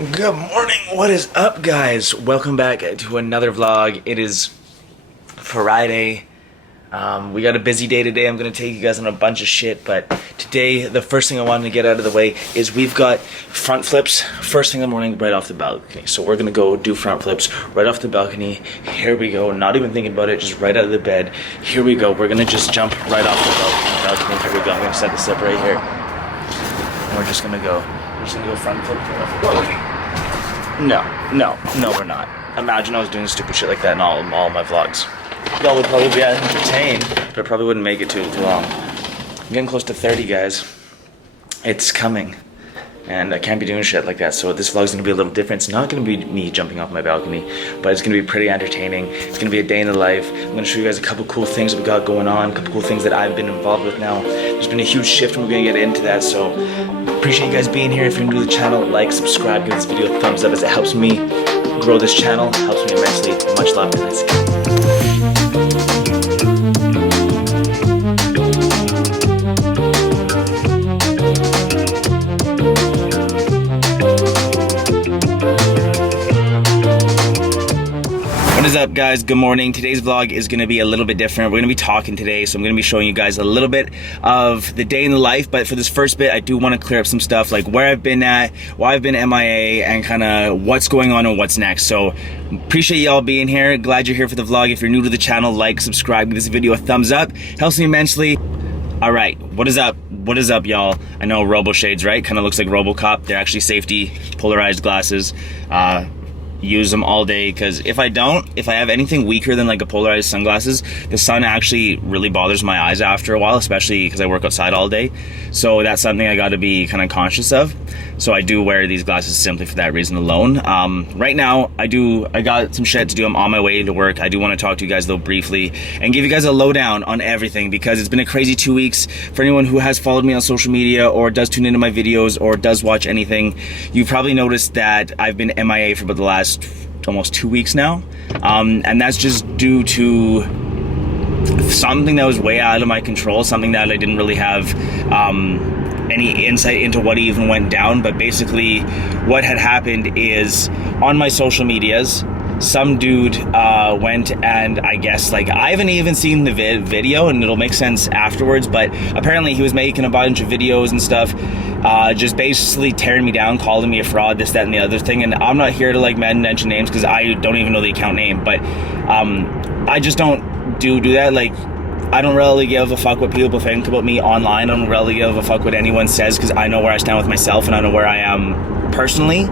Good morning, what is up guys? Welcome back to another vlog. It is Friday. We got a busy day today. I'm gonna take you guys on a bunch of shit, but today the first thing I wanted to get out of the way is we've got front flips first thing in the morning right off the balcony. So we're gonna go do front flips right off the balcony. Here we go, not even thinking about it, just right out of the bed. Here we go, we're gonna just jump right off the balcony. Here we go, I'm gonna set this up right here. And we're just gonna go front flip right off the balcony. No, we're not. Imagine I was doing stupid shit like that in all my vlogs. Y'all would probably be entertained, but I probably wouldn't make it too long. I'm getting close to 30, guys. It's coming. And I can't be doing shit like that, so this vlog's gonna be a little different. It's not gonna be me jumping off my balcony, but it's gonna be pretty entertaining. It's gonna be a day in the life. I'm gonna show you guys a couple cool things that we got going on, a couple cool things that I've been involved with now. There's been a huge shift and we're gonna get into that, so appreciate you guys being here. If you're new to the channel, like, subscribe, give this video a thumbs up as it helps me grow this channel, helps me immensely. Much love, and let's go. What is up guys, good morning. Today's vlog is gonna be a little bit different. We're gonna be talking today, so I'm gonna be showing you guys a little bit of the day in the life, but for this first bit, I do wanna clear up some stuff, like where I've been at, why I've been MIA, and kinda what's going on and what's next. So, appreciate y'all being here. Glad you're here for the vlog. If you're new to the channel, like, subscribe, give this video a thumbs up. Helps me immensely. All right, what is up? What is up, y'all? I know Robo Shades, right? Kinda looks like RoboCop. They're actually safety, polarized glasses. Use them all day, because if I have anything weaker than like a polarized sunglasses, the sun actually really bothers my eyes after a while, especially because I work outside all day. So that's something I got to be kind of conscious of. So I do wear these glasses simply for that reason alone. Right now I got some shit to do. I'm on my way to work. I do want to talk to you guys though briefly and give you guys a lowdown on everything, because it's been a crazy 2 weeks. For anyone who has followed me on social media or does tune into my videos or does watch anything, you've probably noticed that I've been MIA for about the last almost 2 weeks now, and that's just due to something that was way out of my control, something that I didn't really have any insight into what even went down. But basically what had happened is, on my social medias, some dude went and, I guess, like, I haven't even seen the video and it'll make sense afterwards, but apparently he was making a bunch of videos and stuff, just basically tearing me down, calling me a fraud, this, that, and the other thing. And I'm not here to like mention names, because I don't even know the account name, but I just don't do that. Like, I don't really give a fuck what people think about me online. I don't really give a fuck what anyone says, because I know where I stand with myself and I know where I am personally.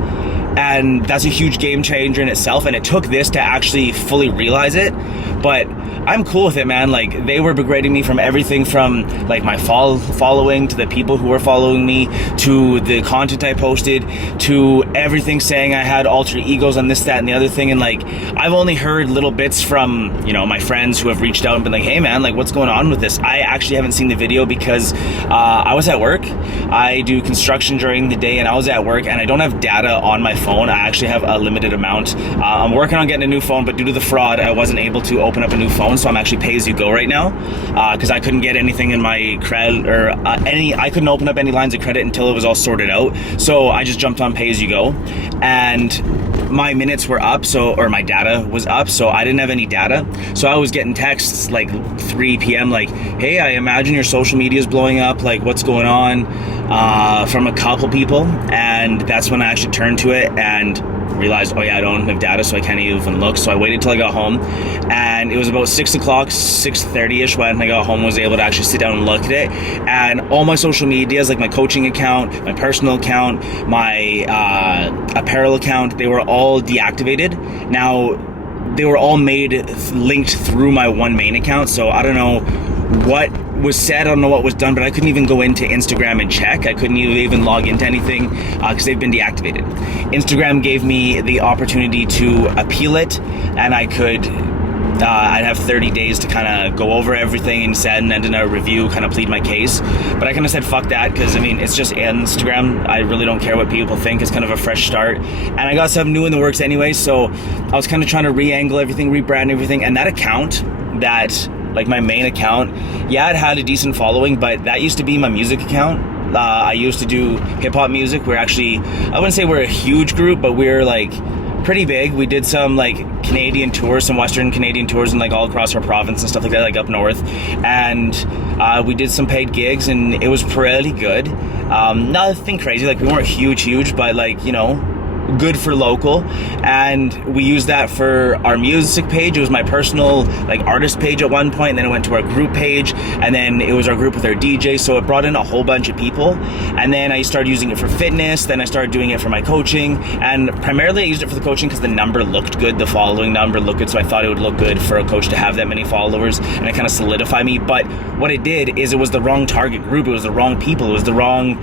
And that's a huge game changer in itself, and it took this to actually fully realize it. But I'm cool with it, man. Like, they were degrading me from everything from like my following, to the people who were following me, to the content I posted, to everything, saying I had alter egos on this, that, and the other thing. And like, I've only heard little bits from, you know, my friends who have reached out and been like, hey man, like, what's going on with this? I actually haven't seen the video because I was at work. I do construction during the day and I was at work, and I don't have data on my phone. I actually have a limited amount. I'm working on getting a new phone, but due to the fraud, I wasn't able to open up a new phone, so I'm actually pay-as-you-go right now, because I couldn't get anything in my credit, or I couldn't open up any lines of credit until it was all sorted out. So I just jumped on pay-as-you-go, and my minutes were up, or my data was up, so I didn't have any data. So I was getting texts like 3 p.m. like, hey, I imagine your social media is blowing up, like, what's going on, from a couple people. And that's when I actually turned to it and realized, oh yeah, I don't have data, so I can't even look. So I waited till I got home, and it was about 6 o'clock, 6:30ish when I got home, was able to actually sit down and look at it. And all my social medias, like my coaching account, my personal account, my apparel account, they were all deactivated. Now, they were all linked through my one main account, so I don't know what was said, I don't know what was done, but I couldn't even go into Instagram and check. I couldn't even log into anything, because they've been deactivated. Instagram gave me the opportunity to appeal it, and I could I'd have 30 days to kind of go over everything and send in a review, kind of plead my case. But I kind of said fuck that, because I mean, it's just Instagram. I really don't care what people think. It's kind of a fresh start, and I got something new in the works anyway, so I was kind of trying to re-angle everything, rebrand everything. And that account, that, like, my main account, yeah, it had a decent following, but that used to be my music account. I used to do hip-hop music. We're actually, I wouldn't say we're a huge group, but we're like pretty big. We did some like Canadian tours, some Western Canadian tours, and like all across our province and stuff like that, like up north. And we did some paid gigs, and it was pretty good. Nothing crazy, like we weren't huge, but like, you know, good for local. And we used that for our music page. It was my personal like artist page at one point, and then it went to our group page, and then it was our group with our DJ, so it brought in a whole bunch of people. And then I started using it for fitness, then I started doing it for my coaching, and primarily I used it for the coaching because the number looked good, the following number looked good, so I thought it would look good for a coach to have that many followers, and it kind of solidified me. But what it did is it was the wrong target group, it was the wrong people, it was the wrong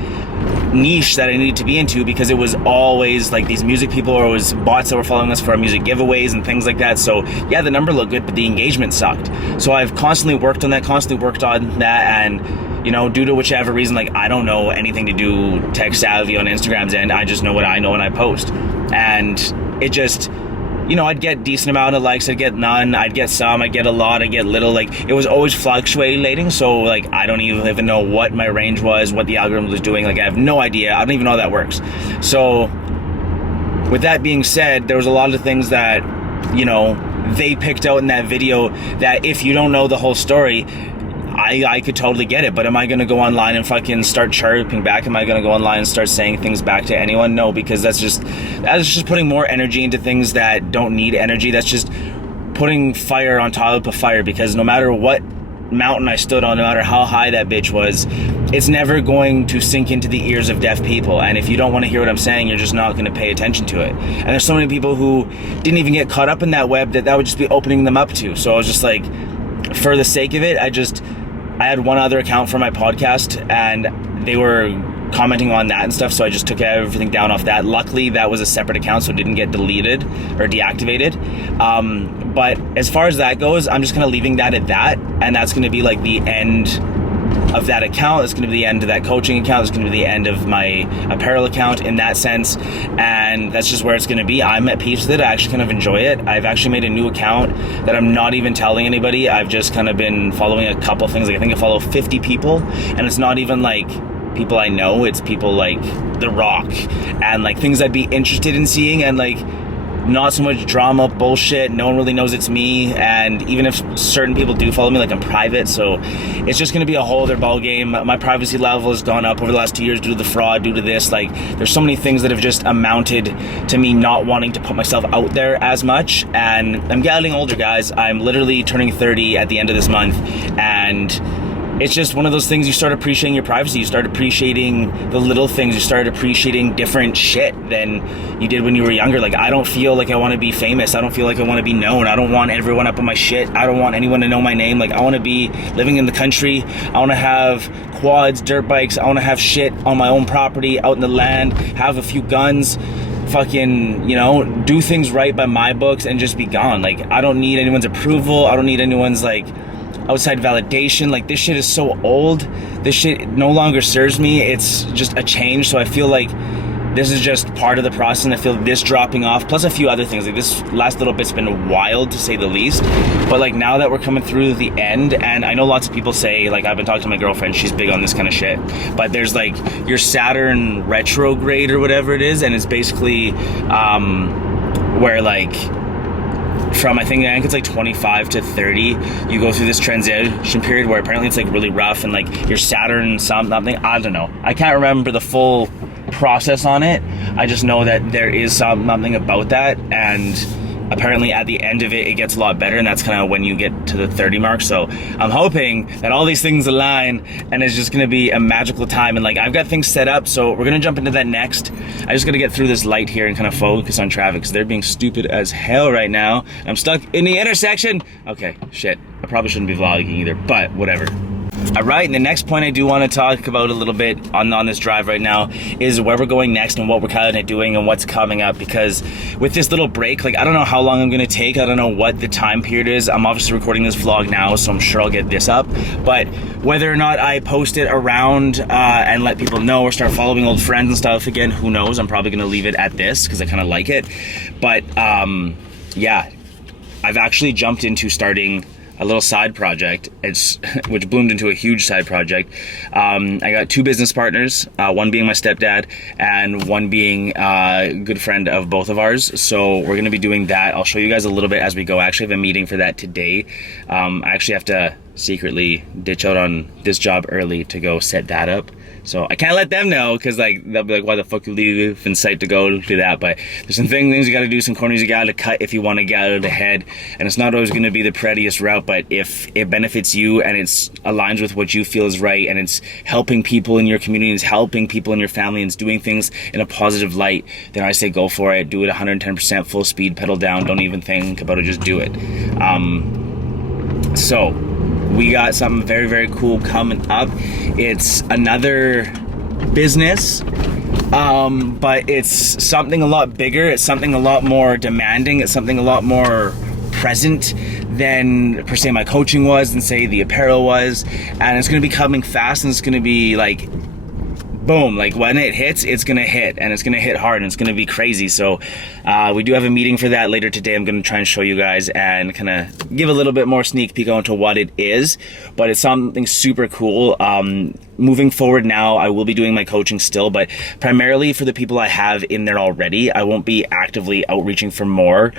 niche that I needed to be into, because it was always like these music people, or it was bots that were following us for our music giveaways and things like that. So yeah, the number looked good, but the engagement sucked. So I've constantly worked on that, and you know, due to whichever reason, like I don't know anything to do tech savvy on Instagram's end. I just know what I know when I post, and it just, you know, I'd get decent amount of likes, I'd get none, I'd get some, I'd get a lot, I'd get little. Like it was always fluctuating, so like I don't even know what my range was, what the algorithm was doing. Like I have no idea, I don't even know how that works. So with that being said, there was a lot of things that, you know, they picked out in that video that if you don't know the whole story, I could totally get it. But am I going to go online and fucking start chirping back? Am I going to go online and start saying things back to anyone? No, because that's just putting more energy into things that don't need energy. That's just putting fire on top of fire, because no matter what mountain I stood on, no matter how high that bitch was, it's never going to sink into the ears of deaf people. And if you don't want to hear what I'm saying, you're just not going to pay attention to it. And there's so many people who didn't even get caught up in that web that would just be opening them up to. So I was just like, for the sake of it, I had one other account for my podcast, and they were commenting on that and stuff, so I just took everything down off that. Luckily, that was a separate account, so it didn't get deleted or deactivated. But as far as that goes, I'm just kind of leaving that at that, and that's going to be like the end of that account. It's going to be the end of that coaching account. It's going to be the end of my apparel account in that sense, and that's just where it's going to be. I'm at peace with it. I actually kind of enjoy it. I've actually made a new account that I'm not even telling anybody. I've just kind of been following a couple things. Like I think I follow 50 people, and it's not even like people I know, it's people like The Rock and like things I'd be interested in seeing, and like not so much drama, bullshit, no one really knows it's me. And even if certain people do follow me, like I'm private, so it's just gonna be a whole other ball game. My privacy level has gone up over the last 2 years due to the fraud, due to this. Like there's so many things that have just amounted to me not wanting to put myself out there as much. And I'm getting older, guys. I'm literally turning 30 at the end of this month, and it's just one of those things. You start appreciating your privacy, you start appreciating the little things, you start appreciating different shit than you did when you were younger. Like I don't feel like I want to be famous, I don't feel like I want to be known, I don't want everyone up on my shit, I don't want anyone to know my name. Like I want to be living in the country, I want to have quads, dirt bikes, I want to have shit on my own property, out in the land, have a few guns, fucking, you know, do things right by my books and just be gone. Like I don't need anyone's approval, I don't need anyone's like outside validation. Like this shit is so old, this shit no longer serves me. It's just a change. So I feel like this is just part of the process, and I feel this dropping off plus a few other things. Like this last little bit's been wild to say the least, but like now that we're coming through the end, and I know lots of people say, like I've been talking to my girlfriend, she's big on this kind of shit, but there's like your Saturn retrograde or whatever it is, and it's basically where like from I think it's like 25 to 30, you go through this transition period where apparently it's like really rough, and like your Saturn something, I don't know, I can't remember the full process on it. I just know that there is something about that, and apparently at the end of it gets a lot better, and that's kind of when you get to the 30 mark. So I'm hoping that all these things align, and it's just gonna be a magical time. And like I've got things set up, so we're gonna jump into that next. I just gotta get through this light here and kind of focus on traffic, because they're being stupid as hell right now. I'm stuck in the intersection. Okay, shit, I probably shouldn't be vlogging either, but whatever. Alright, and the next point I do want to talk about a little bit on this drive right now is where we're going next and what we're kind of doing and what's coming up. Because with this little break, like I don't know how long I'm going to take, I don't know what the time period is. I'm obviously recording this vlog now, so I'm sure I'll get this up, but whether or not I post it around and let people know or start following old friends and stuff again, who knows. I'm probably going to leave it at this because I kind of like it. But yeah, I've actually jumped into starting a little side project, which bloomed into a huge side project. I got 2 business partners, one being my stepdad and one being a good friend of both of ours. So we're going to be doing that. I'll show you guys a little bit as we go. I actually have a meeting for that today. I actually have to secretly ditch out on this job early to go set that up. So I can't let them know, because like they'll be like, why the fuck you leave in sight to go do that? But there's some things you got to do, some corners you got to cut if you want to get out of the head. And it's not always going to be the prettiest route, but if it benefits you and it's aligns with what you feel is right, and it's helping people in your community, it's helping people in your family, and it's doing things in a positive light, then I say go for it. Do it 110% full speed, pedal down. Don't even think about it, just do it. So we got something very, very cool coming up. It's another business, but it's something a lot bigger. It's something a lot more demanding. It's something a lot more present than per se my coaching was, and say the apparel was. And it's going to be coming fast, and it's going to be like boom, like when it hits, it's gonna hit, and it's gonna hit hard, and it's gonna be crazy. So we do have a meeting for that later today. I'm gonna try and show you guys and kind of give a little bit more sneak peek onto what it is, but it's something super cool. Moving forward now, I will be doing my coaching still, but primarily for the people I have in there already. I won't be actively outreaching for more.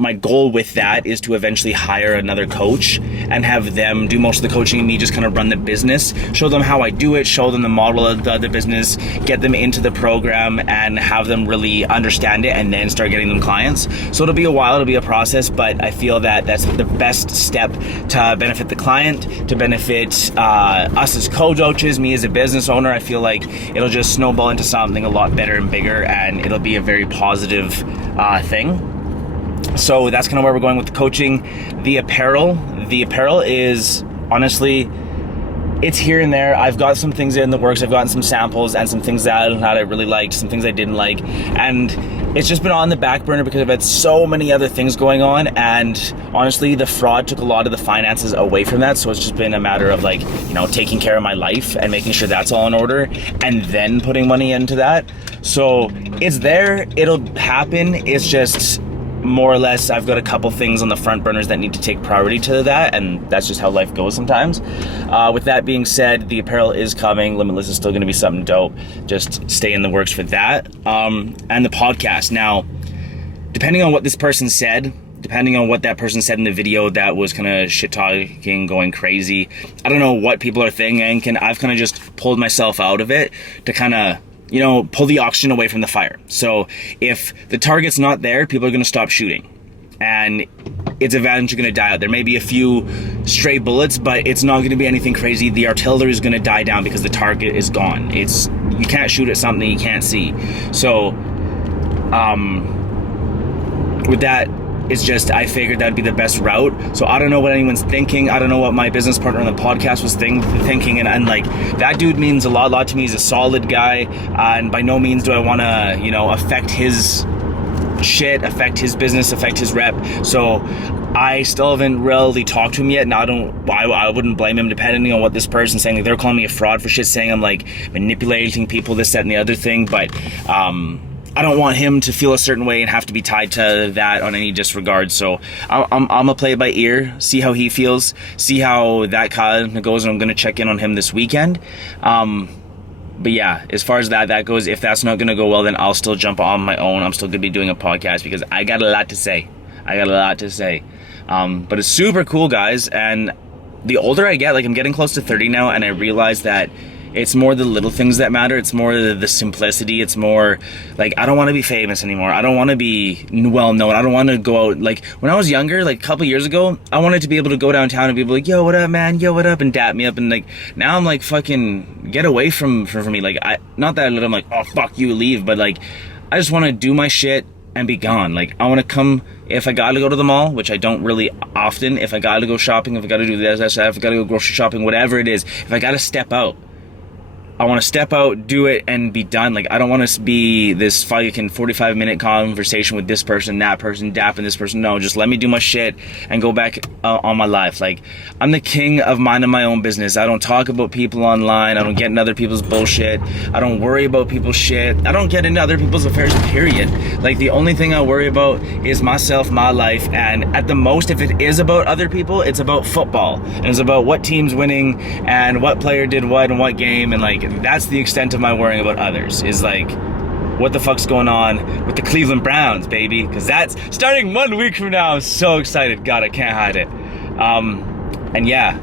My goal with that is to eventually hire another coach and have them do most of the coaching, and me just kind of run the business, show them how I do it, show them the model of the business, get them into the program, and have them really understand it, and then start getting them clients. So it'll be a while, it'll be a process, but I feel that that's the best step to benefit the client, to benefit us as coaches, me as a business owner. I feel like it'll just snowball into something a lot better and bigger, and it'll be a very positive thing. So that's kind of where we're going with the coaching. The apparel is honestly, it's here and there. I've got some things in the works. I've gotten some samples and some things that I really liked, some things I didn't like, and it's just been on the back burner because I've had so many other things going on. And honestly, the fraud took a lot of the finances away from that. So it's just been a matter of like, taking care of my life and making sure that's all in order, and then putting money into that. So it's there, it'll happen. It's just more or less, I've got a couple things on the front burners that need to take priority to that, and that's just how life goes sometimes. With that being said, the apparel is coming. Limitless is still going to be something dope. Just stay in the works for that. And the podcast. Now, depending on what this person said, depending on what that person said in the video that was kind of shit talking, going crazy, I don't know what people are thinking, and I've kind of just pulled myself out of it to kind of pull the oxygen away from the fire. So if the target's not there, people are going to stop shooting, and it's eventually going to die out. There may be a few stray bullets, but it's not going to be anything crazy. The artillery is going to die down because the target is gone. You can't shoot at something you can't see. So with that, it's just, I figured that'd be the best route. So I don't know what anyone's thinking. I don't know what my business partner on the podcast was thinking. And like, that dude means a lot to me. He's a solid guy. And by no means do I want to, affect his shit, affect his business, affect his rep. So I still haven't really talked to him yet. Now I wouldn't blame him, depending on what this person's saying. Like, they're calling me a fraud for shit, saying I'm like manipulating people, this, that, and the other thing. But, I don't want him to feel a certain way and have to be tied to that on any disregard. So I'm gonna play it by ear, see how he feels, see how that kind of goes, and I'm gonna check in on him this weekend. But yeah, as far as that goes, if that's not gonna go well, then I'll still jump on my own. I'm still gonna be doing a podcast because I got a lot to say. But it's super cool, guys. And the older I get, like, I'm getting close to 30 now, and I realize that it's more the little things that matter. It's more the simplicity. It's more like, I don't want to be famous anymore. I don't want to be well known. I don't want to go out. Like, when I was younger, like a couple years ago, I wanted to be able to go downtown and be like, yo, what up, man? Yo, what up? And dap me up. And like, now I'm like, fucking get away from me. Like, not that I'm like, oh, fuck you, leave. But like, I just want to do my shit and be gone. Like, I want to come, if I got to go to the mall, which I don't really often, if I got to go shopping, if I got to do this, if I got to go grocery shopping, whatever it is, if I got to step out, I want to step out, do it, and be done. Like, I don't want to be this fucking 45-minute conversation with this person, that person, dapping this person. No, just let me do my shit and go back on my life. Like, I'm the king of minding my own business. I don't talk about people online. I don't get in other people's bullshit. I don't worry about people's shit. I don't get into other people's affairs, period. Like, the only thing I worry about is myself, my life, and at the most, if it is about other people, it's about football. And it's about what team's winning and what player did what in what game, and like, that's the extent of my worrying about others, is like, what the fuck's going on with the Cleveland Browns, baby? Because that's starting 1 week from now. I'm so excited. God, I can't hide it. And yeah,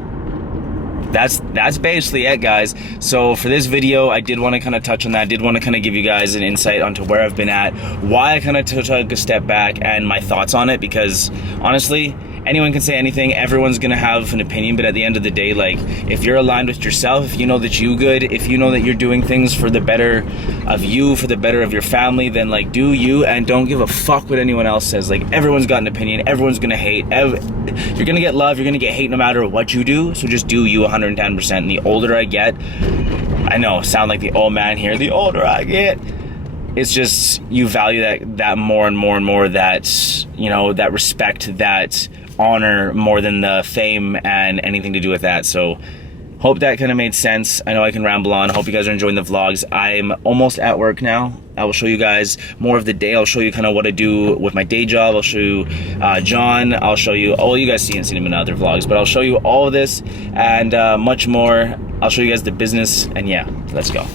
that's basically it, guys. So for this video, I did want to kind of touch on that. I did want to kind of give you guys an insight onto where I've been at, why I kind of took a step back, and my thoughts on it, because honestly, anyone can say anything, everyone's gonna have an opinion, but at the end of the day, like, if you're aligned with yourself, if you know that you good, if you know that you're doing things for the better of you, for the better of your family, then like, do you, and don't give a fuck what anyone else says. Like, everyone's got an opinion, everyone's gonna hate, you're gonna get love, you're gonna get hate no matter what you do, so just do you 110%. And the older I get, I know, sound like the old man here, the older I get, it's just, you value that more and more and more, that, you know, that respect, that honor, more than the fame and anything to do with that. So hope that kind of made sense. I know I can ramble on. Hope you guys are enjoying the vlogs. I'm almost at work now. I will show you guys more of the day. I'll show you kind of what I do with my day job. I'll show you John. I'll show you, oh, you guys seen him in other vlogs, but I'll show you all of this and much more. I'll show you guys the business, and yeah, let's go.